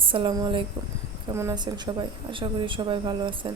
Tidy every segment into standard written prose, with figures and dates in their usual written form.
আসসালামু আলাইকুম। কেমন আছেন সবাই? আশা করি সবাই ভালো আছেন।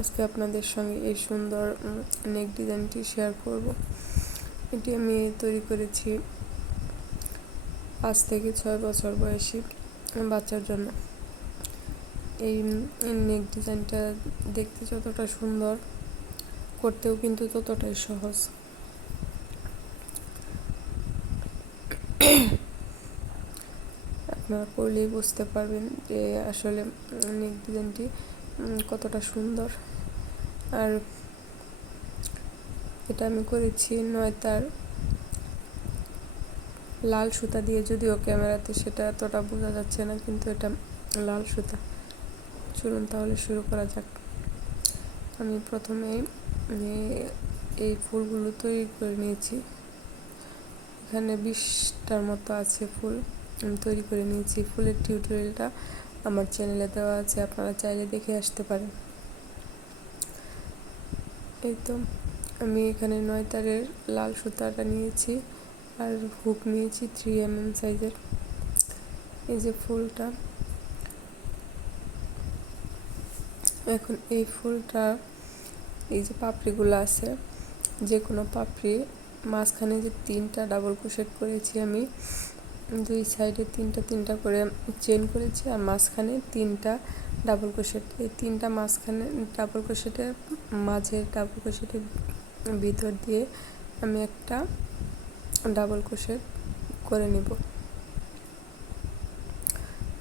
আজকে আপনাদের সঙ্গে এই সুন্দর নেক ডিজাইনটি শেয়ার করব। এটি আমি তৈরি করেছি 5 থেকে 6 বছর বয়সী বাচ্চার জন্য। এই নেক ডিজাইনটা দেখতে যতটা সুন্দর, করতেও কিন্তু ততটাই সহজ। আপনারা করলেই বুঝতে পারবেন যে আসলে নেক ডিজাইনটি কতটা সুন্দর। আর এটা আমি করেছি 9 তার লাল সুতা দিয়ে, যদিও ক্যামেরাতে সেটা এতটা বোঝা যাচ্ছে না, কিন্তু এটা লাল সুতা। চলুন তাহলে শুরু করা যাক। আমি প্রথমে এই ফুলগুলো তৈরি করে নিয়েছি। এখানে 20টার মতো আছে ফুল আমি তৈরি করে নিয়েছি। ফুলের টিউটোরিয়ালটা আমার চ্যানেলে দেওয়া আছে, আপনারা চাইলে দেখে আসতে পারেন। এই তো আমি এখানে 9 তারের লাল সুতাটা নিয়েছি আর হুক নিয়েছি 3mm সাইজের। এই যে ফুলটা, এখন এই ফুলটা, এই যে পাপড়িগুলো আছে, যে কোনো পাপড়ি মাঝখানে যে 3টা ডাবল ক্রোশেট করেছি আমি, 2 সাইডে 3টা করে চেন করেছি, আর মাঝখানে 3টা ডাবল ক্রোশেট। এই 3টা মাঝখানে ডাবল ক্রোশেটের মাঝে ডাবল ক্রোশেটের ভিতর দিয়ে আমি একটা ডাবল ক্রোশেট করে নেব।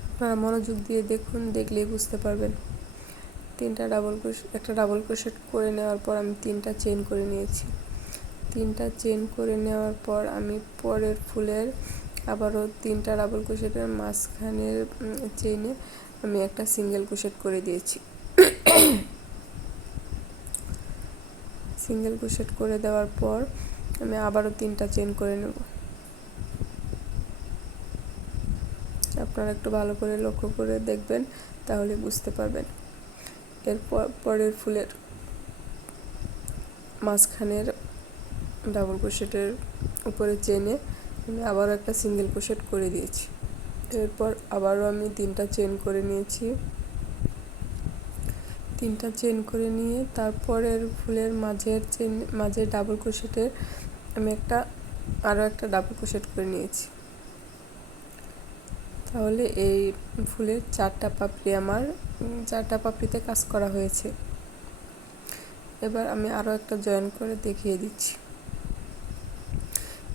আপনারা মনোযোগ দিয়ে দেখুন, দেখলেই বুঝতে পারবেন। একটা ডাবল ক্রোশেট করে নেওয়ার পর আমি 3টা চেইন করে নিয়েছি। 3টা চেইন করে নেওয়ার পর আমি পরের ফুলের আবারও 3টা ডাবল ক্রোশেটের মাঝখানের চেইনে আমি একটা সিঙ্গেল ক্রোশেট করে দিয়েছি। সিঙ্গেল ক্রোশেট করে দেওয়ার পর আমি আবারও 3টা চেইন করে নেব। আপনারা একটু ভালো করে লক্ষ্য করে দেখবেন, তাহলে বুঝতে পারবেন। এরপর পরের ফুলের মাঝখানের ডাবল ক্রোশেটের উপরে চেনে আমি আবারও একটা সিঙ্গেল ক্রোশেট করে দিয়েছি। এরপর আবারও আমি 3টা চেন করে নিয়েছি। 3টা চেন করে নিয়ে তারপরের ফুলের মাঝে ডাবল ক্রোশেটের আমি আরও একটা ডাবল ক্রোশেট করে নিয়েছি। তাহলে এই ফুলের 4টা পাপড়ি আমার 4টা পাপড়িতে কাজ করা হয়েছে। এবার আমি আরও একটা জয়েন করে দেখিয়ে দিচ্ছি।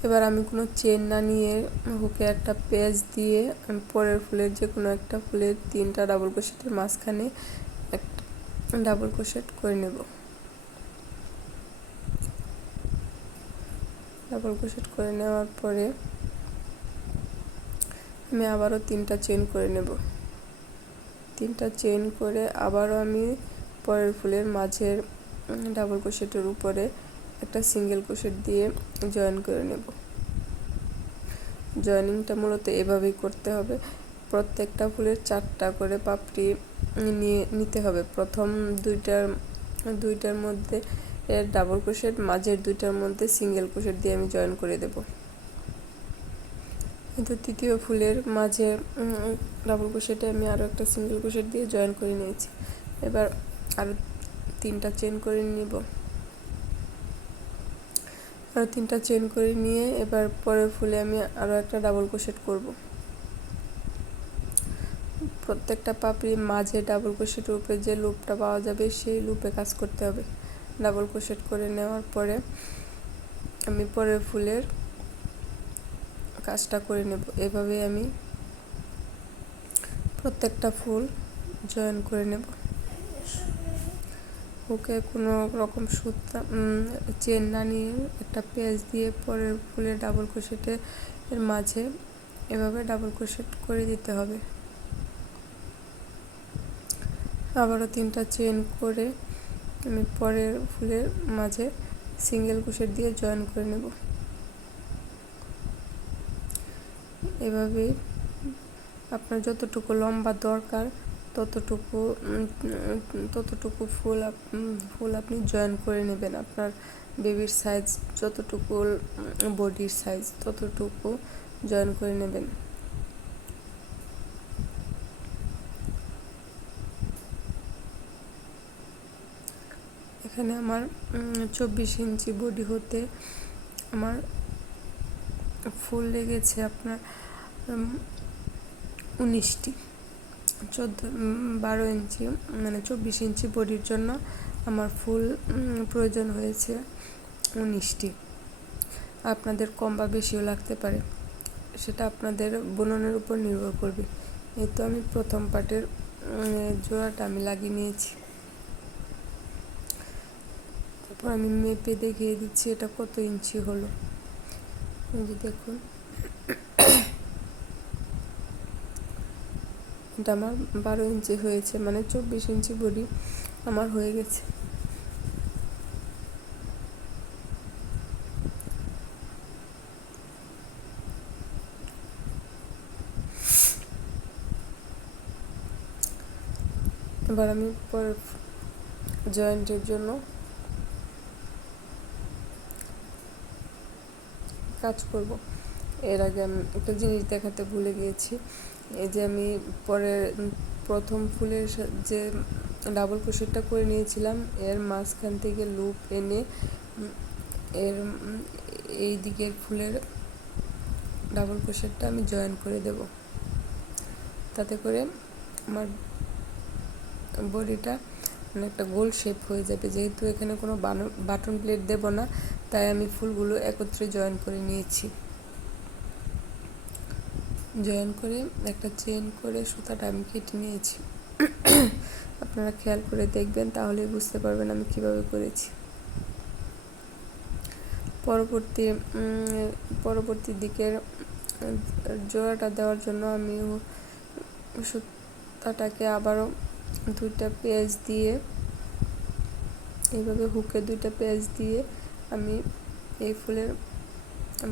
এবার আমি কোনো চেন না নিয়ে হুকে একটা পেঁচ দিয়ে আমি পরের ফুলের যে কোনো একটা ফুলের 3টা ডাবল ক্রোশেটের মাঝখানে একটা ডাবল ক্রোশেট করে নেব। ডাবল ক্রোশেট করে নেওয়ার পরে আমি আবারও 3টা চেন করে নেব। 3টা চেন করে আবারও আমি পরের ফুলের মাঝের ডাবল ক্রোশেটের উপরে একটা সিঙ্গেল ক্রোশেট দিয়ে জয়েন করে নেব। জয়েনিংটা মূলত এভাবেই করতে হবে। প্রত্যেকটা ফুলের 4টা করে পাপড়ি নিতে হবে। প্রথম দুইটার মধ্যে ডাবল ক্রোশেট, মাঝের 2টার মধ্যে সিঙ্গেল ক্রোশেট দিয়ে আমি জয়েন করে দেব। কিন্তু তৃতীয় ফুলের মাঝে ডাবল ক্রোশেটে আমি আরও একটা সিঙ্গেল ক্রোশেট দিয়ে জয়েন করে নিয়েছি। এবার আরও 3টা চেন করে নিব। আরও 3টা চেন করে নিয়ে এবার পরের ফুলে আমি আরও একটা ডাবল ক্রোশেট করব। প্রত্যেকটা পাপড়ির মাঝে ডাবল ক্রোশেটের উপরে যে লুপটা পাওয়া যাবে সেই লুপে কাজ করতে হবে। ডাবল ক্রোশেট করে নেওয়ার পরে আমি পরের ফুলের কাজটা করে নেব। এভাবে আমি প্রত্যেকটা ফুল জয়েন করে নেব। ওকে কোনো রকম সুতা চেন না নিয়ে একটা পেঁচ দিয়ে পরের ফুলের ডাবল ক্রোশেটের মাঝে এভাবে ডাবল ক্রোশেট করে দিতে হবে। আবারও 3টা চেন করে আমি পরের ফুলের মাঝে সিঙ্গেল ক্রোশেট দিয়ে জয়েন করে নেব। এভাবে আপনার যতটুকু লম্বা দরকার ততটুকু ফুল আপনি জয়েন করে নেবেন। আপনার বেবির সাইজ যতটুকু, বডির সাইজ ততটুকু জয়েন করে নেবেন। এখানে আমার 24 ইঞ্চি বডি হতে আমার ফুল লেগেছে আপনার 19টি। 12 ইঞ্চি মানে 24 ইঞ্চি বডির জন্য আমার ফুল প্রয়োজন হয়েছে 19টি। আপনাদের কম বা বেশিও লাগতে পারে, সেটা আপনাদের বুননের উপর নির্ভর করবে। এই তো আমি প্রথম পার্টের জোড়াটা আমি লাগিয়ে নিয়েছি। তারপর আমি মেপে দেখিয়ে দিচ্ছি এটা কত ইঞ্চি হলো। যে দেখুন এটা আমার 12 ইঞ্চি হয়েছে, মানে 24 ইঞ্চি বডি আমার হয়ে গেছে। এবার আমি পরে জয়েন্টের জন্য কাজ করব। এর আগে আমি একটা জিনিস দেখাতে ভুলে গিয়েছি। এই যে আমি পরের প্রথম ফুলের যে ডাবল ক্রোশেটটা করে নিয়েছিলাম, এর মাঝখান থেকে লুপ এনে এর এই দিকের ফুলের ডাবল ক্রোশেটটা আমি জয়েন করে দেব। তাতে করে আমার বডিটা মানে একটা গোল শেপ হয়ে যাবে। যেহেতু এখানে কোনো বাটন প্লেট দেব না, তাই আমি ফুলগুলো একত্রে জয়েন করে নিয়েছি। জয়েন করে একটা চেন করে সুতাটা আমি কেটে নিয়েছি। আপনারা খেয়াল করে দেখবেন, তাহলেই বুঝতে পারবেন আমি কিভাবে করেছি। পরবর্তী দিকের জোড়াটা দেওয়ার জন্য আমি সুতাটাকে আবারও 2টা পেঁচ দিয়ে এইভাবে হুকে 2টা পেঁচ দিয়ে আমি এই ফুলের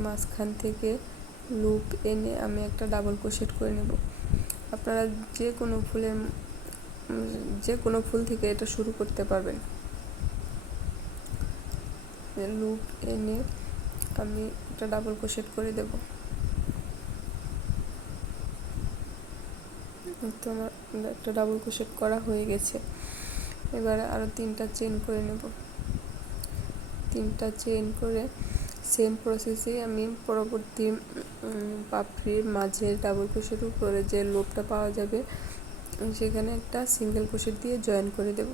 মাঝখান থেকে লুপ এনে আমি একটা ডাবল ক্রোশেট করে নেব। আপনারা যে কোনো ফুল থেকে এটা শুরু করতে পারবেন। লুপ এনে আমি একটা ডাবল ক্রোশেট করে দেব। তো আমার একটা ডাবল ক্রোশেট করা হয়ে গেছে। এবারে আরও 3টা চেন করে নেব। 3টা চেন করে সেম প্রসেসে আমি পরবর্তী পাপড়ির মাঝে ডাবল ক্রোশেট উপরে যে লুপটা পাওয়া যাবে সেখানে একটা সিঙ্গেল ক্রোশেট দিয়ে জয়েন করে দেব।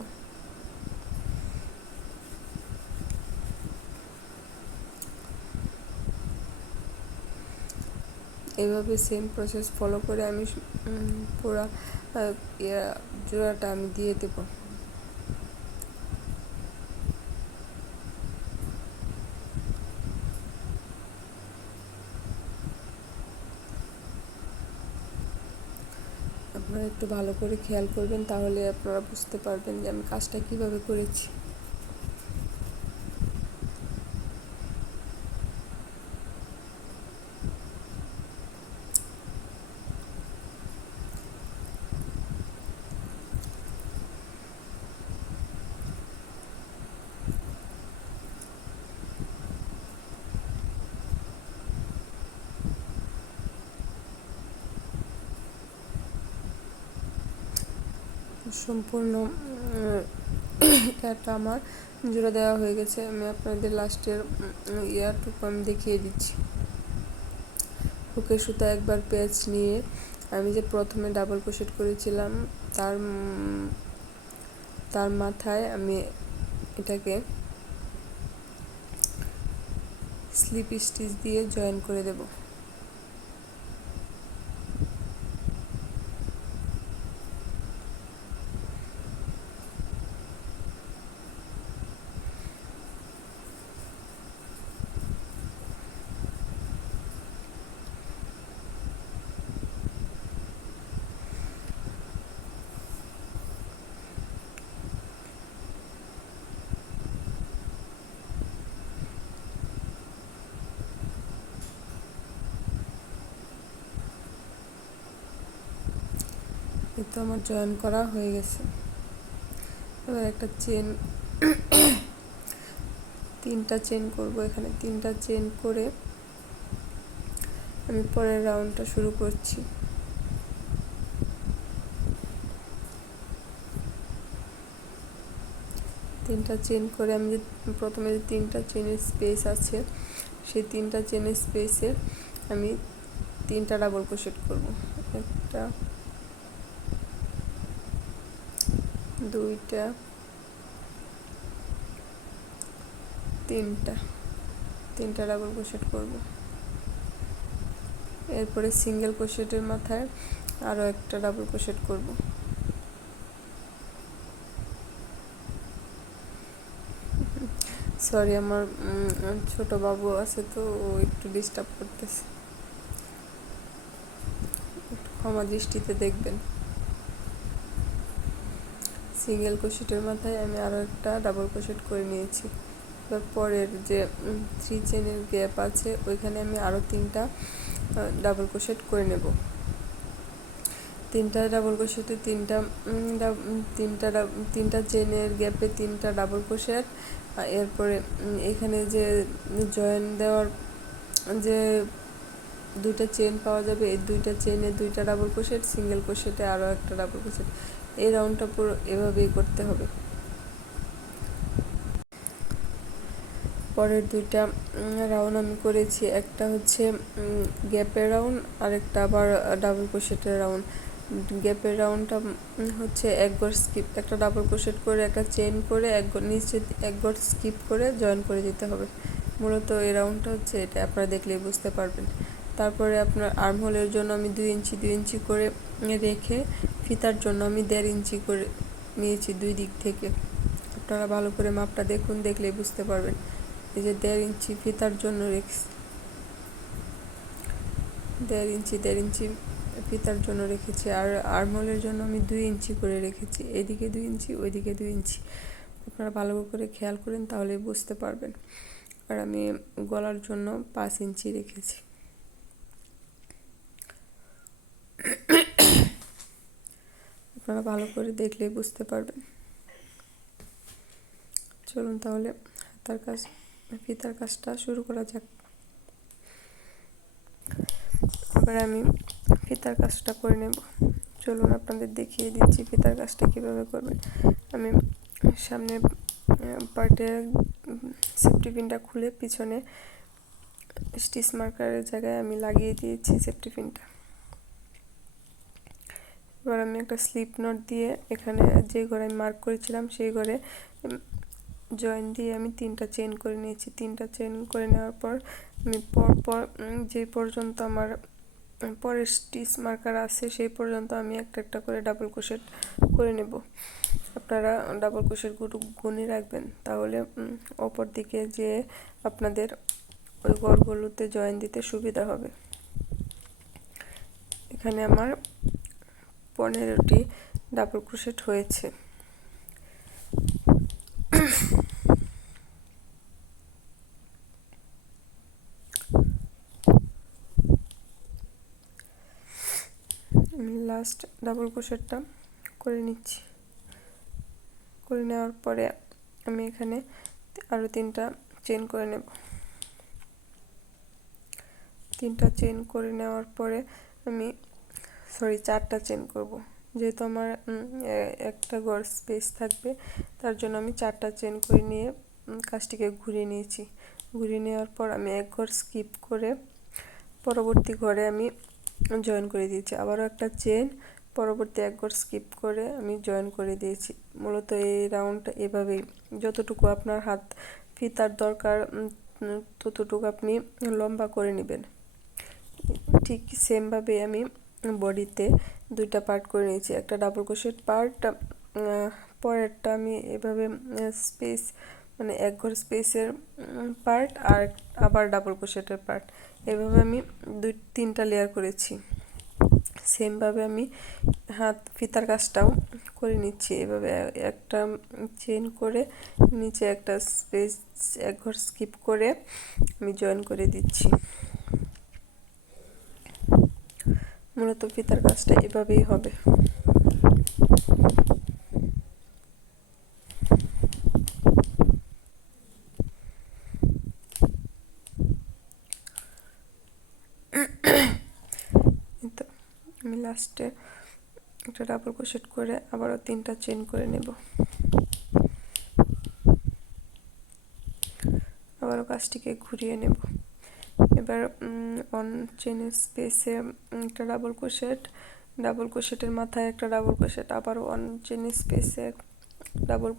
এভাবে সেম প্রসেস ফলো করে আমি পুরো জোড়াটা আমি দিয়ে দেব। আপনারা একটু ভালো করে খেয়াল করবেন, তাহলে আপনারা বুঝতে পারবেন যে আমি কাজটা কিভাবে করেছি। সম্পূর্ণ এটা আমার জোড়া দেওয়া হয়ে গেছে। আমি আপনাদের লাস্টের ইয়ারটুকু আমি দেখিয়ে দিচ্ছি। হুকের সুতা একবার পেঁচ নিয়ে আমি যে প্রথমে ডাবল ক্রোশেট করেছিলাম তার মাথায় আমি এটাকে স্লিপ স্টিচ দিয়ে জয়েন করে দেব। এই তো আমার জয়েন করা হয়ে গেছে। এবার একটা চেন 3টা চেন করব। এখানে 3টা চেন করে আমি পরের রাউন্ডটা শুরু করছি। তিনটা চেন করে আমি যে প্রথমে যে তিনটা চেনের স্পেস আছে সেই তিনটা চেনের স্পেসে আমি তিনটা ডাবল ক্রোশেট করব। একটা, দুইটা, তিনটা ডাবল ক্রোশেট করব। এরপরে সিঙ্গেল ক্রোশেটের মাথায় আরও একটা ডাবল ক্রোশেট করব। সরি, আমার ছোট বাবু আছে তো ও একটু ডিস্টার্ব করতেছে, একটু ক্ষমা দৃষ্টিতে দেখবেন। সিঙ্গেল ক্রোশেটের মাথায় আমি আরও একটা ডাবল ক্রোশেট করে নিয়েছি। এবার পরের যে 3 চেনের গ্যাপ আছে ওইখানে আমি আরও তিনটা ডাবল ক্রোশেট করে নেব। তিনটা ডাবল ক্রোশেটে তিনটা চেনের গ্যাপে তিনটা ডাবল ক্রোশেট। এরপরে এখানে যে জয়েন দেওয়ার যে দুইটা চেন পাওয়া যাবে, এই দুইটা চেনে দুইটা ডাবল ক্রোশেট, সিঙ্গেল ক্রোশেটে আরও একটা ডাবল ক্রোশেট। এই রাউন্ডটা পুরো এভাবেই করতে হবে। পরের দুইটা রাউন্ড আমি করেছি, একটা হচ্ছে গ্যাপের রাউন্ড আর একটা আবার ডাবল ক্রোশেটের রাউন্ড। গ্যাপের রাউন্ডটা হচ্ছে এক গড় স্কিপ, একটা ডাবল ক্রোশেট করে একটা চেন করে নিচে এক গড় স্কিপ করে জয়েন করে দিতে হবে। মূলত এই রাউন্ডটা হচ্ছে এটা, আপনারা দেখলেই বুঝতে পারবেন। তারপরে আপনার আর্ম হোলের জন্য আমি 2 ইঞ্চি করে রেখে ফিতার জন্য আমি 1.5 ইঞ্চি করে নিয়েছি দুই দিক থেকে। আপনারা ভালো করে মাপটা দেখুন, দেখলেই বুঝতে পারবেন। এই যে 1.5 ইঞ্চি ফিতার জন্য রেখেছি, 1.5 ইঞ্চি ফিতার জন্য রেখেছি। আর আর্মহোলের জন্য আমি 2 ইঞ্চি করে রেখেছি, এদিকে 2 ইঞ্চি ওইদিকে 2 ইঞ্চি। আপনারা ভালো করে খেয়াল করেন তাহলে বুঝতে পারবেন। আর আমি গলার জন্য 5 ইঞ্চি রেখেছি। আপনারা ভালো করে দেখলেই বুঝতে পারবেন। চলুন তাহলে ফিতার কাজটা শুরু করা যাক। এবার আমি ফিতার কাজটা করে নেব। চলুন আপনাদের দেখিয়ে দিচ্ছি ফিতার কাজটা কিভাবে করবেন। আমি সামনে পার্টে সেফটি পিনটা খুলে পিছনে স্টিচ মার্কারের জায়গায় আমি লাগিয়ে দিয়েছি সেফটি পিনটা। এবার আমি একটা স্লিপ নট দিয়ে এখানে যে ঘরে আমি মার্ক করেছিলাম সেই ঘরে জয়েন দিয়ে আমি 3টা চেন করে নিয়েছি। 3টা চেন করে নেওয়ার পর আমি পরপর যে পর্যন্ত আমার পরের স্টিচ মার্কার আছে সেই পর্যন্ত আমি একটা একটা করে ডাবল ক্রোশেট করে নেব। আপনারা ডাবল ক্রোশেট গুনে রাখবেন, তাহলে অপর দিকে যে আপনাদের ওই ঘরগুলোতে জয়েন দিতে সুবিধা হবে। এখানে আমার 15টি ডাবল ক্রোশেট হয়েছে। আমি লাস্ট ডাবল ক্রোশেটটা করে নিচ্ছি। করে নেওয়ার পরে আমি এখানে আরও 3টা চেন করে নেব। 3টা চেন করে নেওয়ার পরে আমি 4টা চেন করব। যেহেতু আমার একটা গড় স্পেস থাকবে তার জন্য আমি 4টা চেন করে নিয়ে কাজটিকে ঘুরিয়ে নিয়েছি। ঘুরিয়ে নেওয়ার পর আমি এক ঘর স্কিপ করে পরবর্তী ঘরে আমি জয়েন করে দিয়েছি। আবারও একটা চেন পরবর্তী এক ঘর স্কিপ করে আমি জয়েন করে দিয়েছি। মূলত এই রাউন্ডটা এভাবেই, যতটুকু আপনার হাত ফিতার দরকার ততটুকু আপনি লম্বা করে নেবেন। ঠিক সেমভাবে আমি বডিতে 2টা পার্ট করে নিয়েছি। একটা ডাবল ক্রোশেট পার্ট, পরেরটা আমি এভাবে স্পেস মানে এক ঘর স্পেসের পার্ট আর আবার ডাবল ক্রোশেটের পার্ট, এভাবে আমি 3টা লেয়ার করেছি। সেমভাবে আমি হাত ফিতার কাজটাও করে নিচ্ছি। এভাবে একটা চেন করে নিচে একটা স্পেস এক ঘর স্কিপ করে আমি জয়েন করে দিচ্ছি। মূলত ফিতার কাজটা এভাবেই হবে। আমি লাস্টে একটা ডাবল ক্রোশেট করে আবারও 3টা চেন করে নেব। আবারও কাজটিকে ঘুরিয়ে নেব। এবার অন চেনের স্পেসে একটা ডাবল ক্রোশেটের মাথায় একটা ডাবল ক্রোশেট, আবারও অন চেনের স্পেসে ডাবল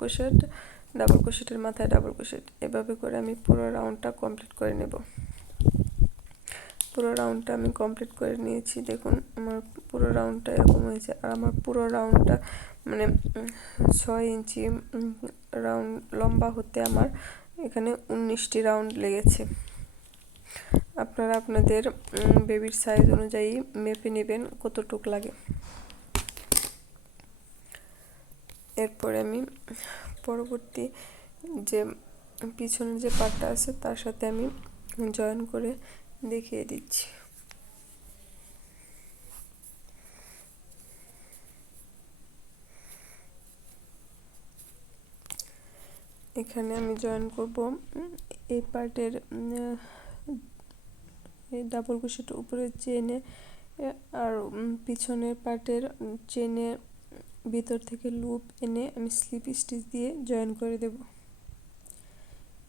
ক্রোশেটের মাথায় ডাবল ক্রোশেট, এভাবে করে আমি পুরো রাউন্ডটা কমপ্লিট করে নেব। পুরো রাউন্ডটা আমি কমপ্লিট করে নিয়েছি। দেখুন আমার পুরো রাউন্ডটা এরকম হয়েছে। আর আমার পুরো রাউন্ডটা মানে 6 ইঞ্চি রাউন্ড লম্বা হতে আমার এখানে 19টি রাউন্ড লেগেছে। আপনারা আপনাদের বেবির সাইজ অনুযায়ী মেপে নেবেন কতটুক লাগে। এরপরে আমি পরবর্তী যে পিছনের যে পার্টটা আছে তার সাথে আমি জয়েন করে দেখিয়ে দিচ্ছি। এখানে আমি জয়েন করব এই পার্টের ডাবল ক্রোশেটের উপরে চেনে, আর পিছনের পার্টের চেনে ভিতর থেকে লুপ এনে আমি স্লিপ স্টিচ দিয়ে জয়েন করে দেব।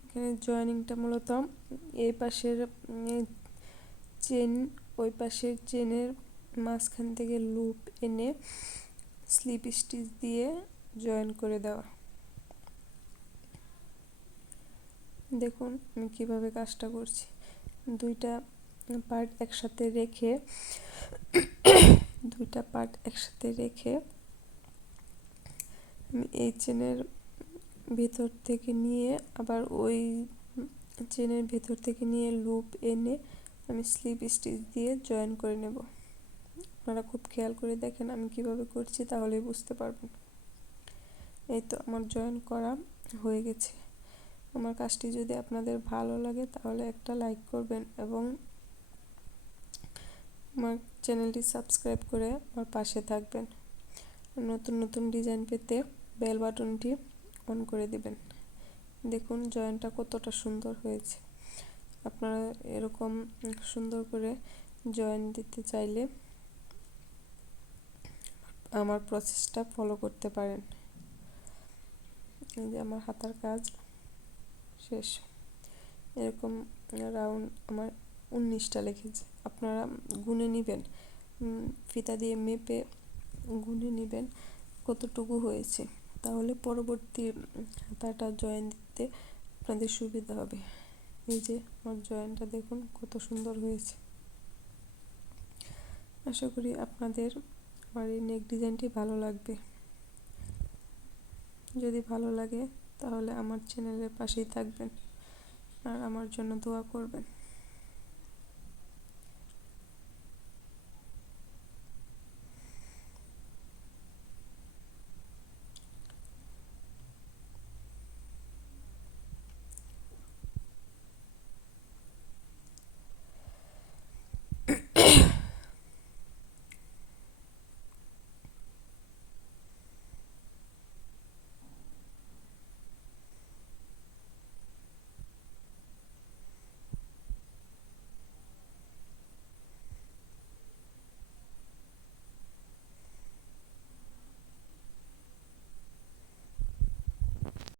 এখানে জয়েনিংটা মূলত এই পাশের চেন ওই পাশের চেনের মাঝখান থেকে লুপ এনে স্লিপ স্টিচ দিয়ে জয়েন করে দেওয়া। দেখুন আমি কিভাবে কাজটা করছি। দুইটা পার্ট একসাথে রেখে আমি এই চেনের ভেতর থেকে নিয়ে আবার ওই চেনের ভেতর থেকে নিয়ে লুপ এনে আমি স্লিপ স্টিচ দিয়ে জয়েন করে নেব। আপনারা খুব খেয়াল করে দেখেন আমি কিভাবে করছি, তাহলেই বুঝতে পারবেন। এই তো আমার জয়েন করা হয়ে গেছে। আমার কাজটি যদি আপনাদের ভালো লাগে তাহলে একটা লাইক করবেন এবং আমার চ্যানেলটি সাবস্ক্রাইব করে আমার পাশে থাকবেন। নতুন নতুন ডিজাইন পেতে বেল বাটনটি অন করে দিবেন। দেখুন জয়েনটা কতটা সুন্দর হয়েছে। আপনারা এরকম সুন্দর করে জয়েন দিতে চাইলে আমার প্রসেসটা ফলো করতে পারেন। এই যে আমার হাতার কাজ শেষ। এরকম রাউন্ড আমার 19টা লেগেছে। আপনারা গুনে নেবেন, ফিতা দিয়ে মেপে গুনে নেবেন কতটুকু হয়েছে, তাহলে পরবর্তী হাতাটা জয়েন দিতে আপনাদের সুবিধা হবে। এই যে আমার জয়েনটা দেখুন কত সুন্দর হয়েছে। আশা করি আপনাদের আমার এই নেক ডিজাইনটি ভালো লাগবে। যদি ভালো লাগে তাহলে আমার চ্যানেলের পাশেই থাকবেন আর আমার জন্য দোয়া করবেন।